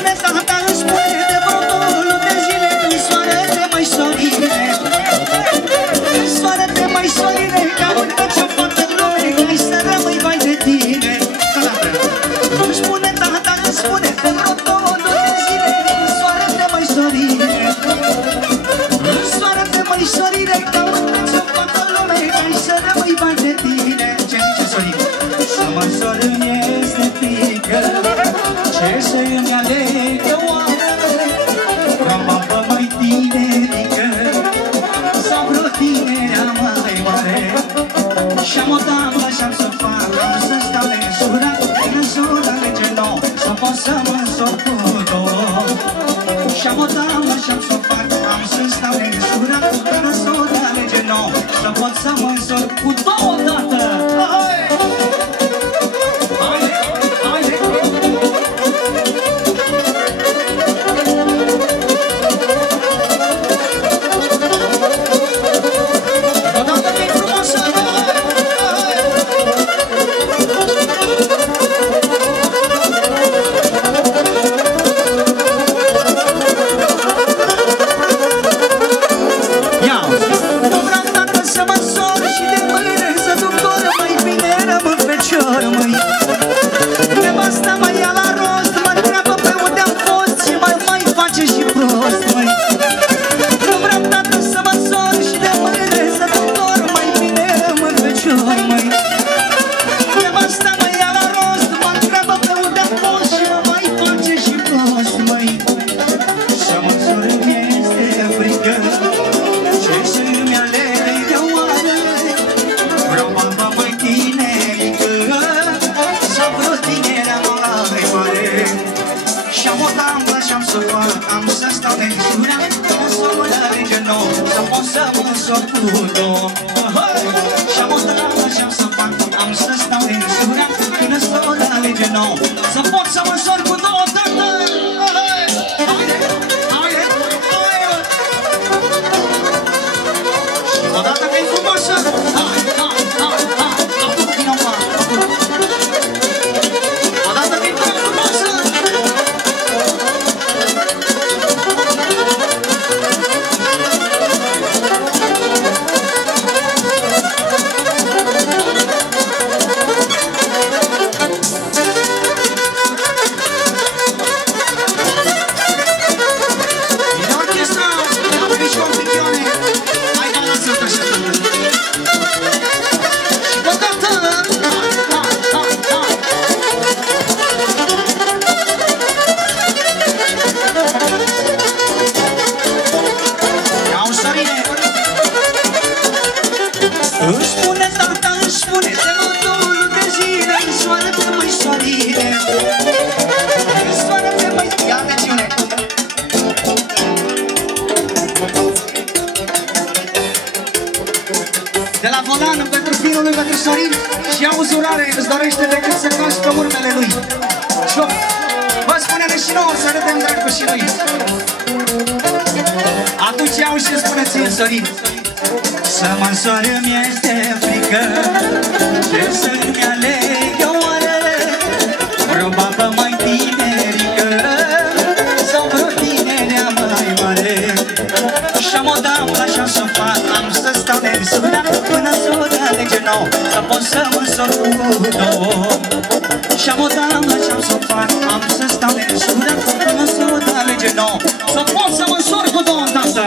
spune tata, îmi spune de vreo 2 luni de zile. În soarele, măi sorine, în soarele, măi sorine, că uite ce-o fată lume, că ai să rămâi vai de tine. Îmi spune tata, îmi spune de vreo 2 luni de zile. În soarele, măi sorine, în soarele, măi sorine, că uite ce-o fată lume, că ai să rămâi vai de tine. Ce zice sorine? Să mă sor îmi este frică, ce să îmi aleg eu oare? Vreo babă mai tinerică sau vreo tinerea mai mare? Și-am o damă și-am să fac, am să stau lensurat până sună lege nou, să pot să mă însor cu 2. Și-am o damă și-am să fac, am să stau lensurat până sună lege nou, să pot să mă însor cu 2 dată. Să mă însor îmi este frică, ce să îmi aleg eu oare? Vreo babă mai tinerică sau vreo tinerea mai mare? Și-am o damă și-am să fac, am să stau lensurat până sună lege nou, să pot să mă însor cu 2. Și-am o damă și-am să fac, am să stau lensurat până sună lege nou, să pot să mă însor cu 2 dată.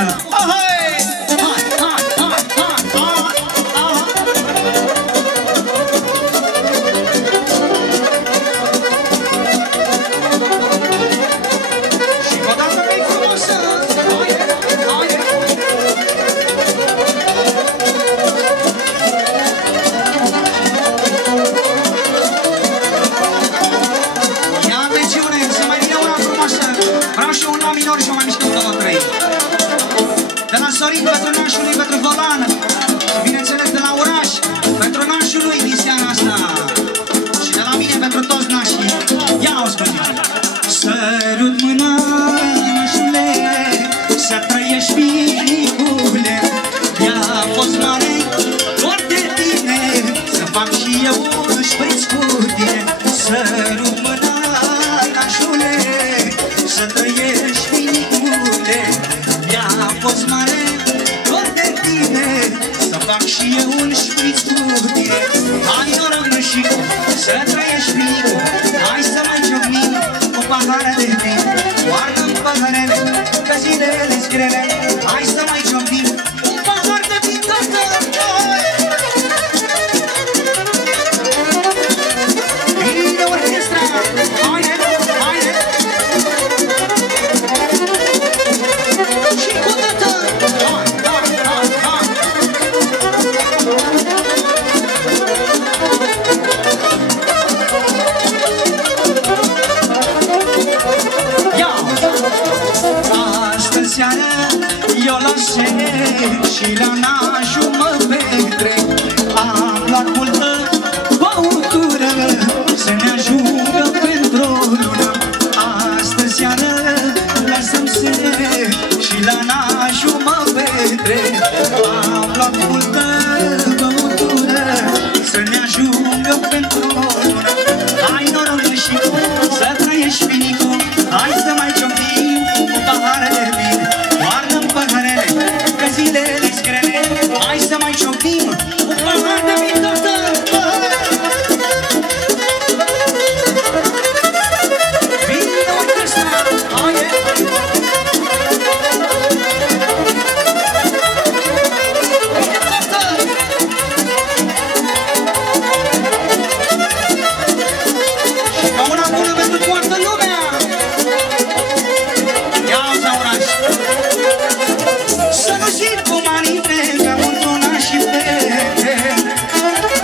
Sorin pentru nașului, pentru Volan și bineînțeles de la oraș, pentru nașului din seara asta și de la mine pentru toți nașii. Ia o scuză! Sărut mâna, nașule, să trăiești fiicule, ea-a fost mare, doar de tine, să fac și eu un șpriț cu tine. Sărut mâna, nașule, pahară de vin. Oară-mi paharele, că zilele-s grele. Hai să mai ciocnim un pahar de vin, tată. Bine orchestra, haide, haide. Și cu tată. Hai, hai, hai, hai. Astă seară eu la sec și la nașul mă petrec. Am luat multă băutură să ne ajungă pentru o lună. Astă seară lasă-mi sec și la nașul mă petrec. Am luat multă băutură să ne ajungă pentru o lună. Hai norocășicu, să trăiești finicul, hai să mai ciocnim cu pahară de vin. Oară-mi paharele, că zilele-s grele. Hai să mai ciocnim cu pahară de vin, tată. Vine orchestra, haide. Vine, tată. Și ca una bună pentru toată lumea. Ia-o-ți auraș. Să nu simt cum anii trec, ca într-una și fete.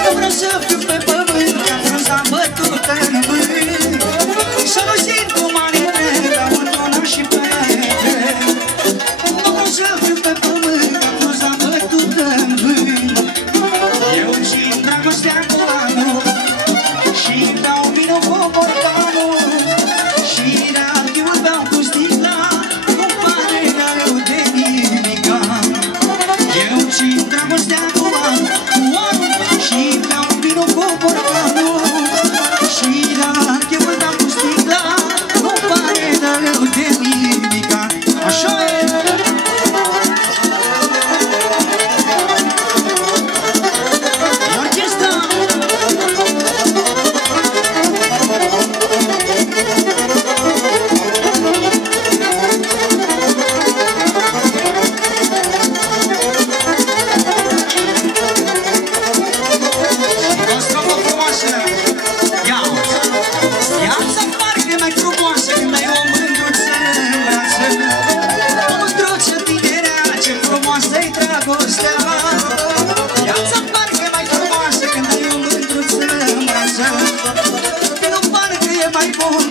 Nu vreau să fiu pe pământ, ca frunza bătută în vânt. Să nu simt cum anii trec, ca într-una și fete. Nu vreau să fiu pe pământ, ca frunza bătută în vânt. Eu simt dragostea cu anul și dau vinul cu borcanul și radiul beau cu sticla. Nu-mi pare rău de nimica. Eu simt dragostea cu anul și beau vinul cu borcanul și radiul beau cu sticla. Nu-mi pare rău de nimica. Așa e! Orchestra! O strofă frumoasă! Ia-o-ți! Viața parcă mai frumoasă când ai o mândruță în brață. O mândruță tinerea, ce frumoasă-i dragostea. Viața parcă mai frumoasă când ai o mândruță în brață. Nu parcă e mai bun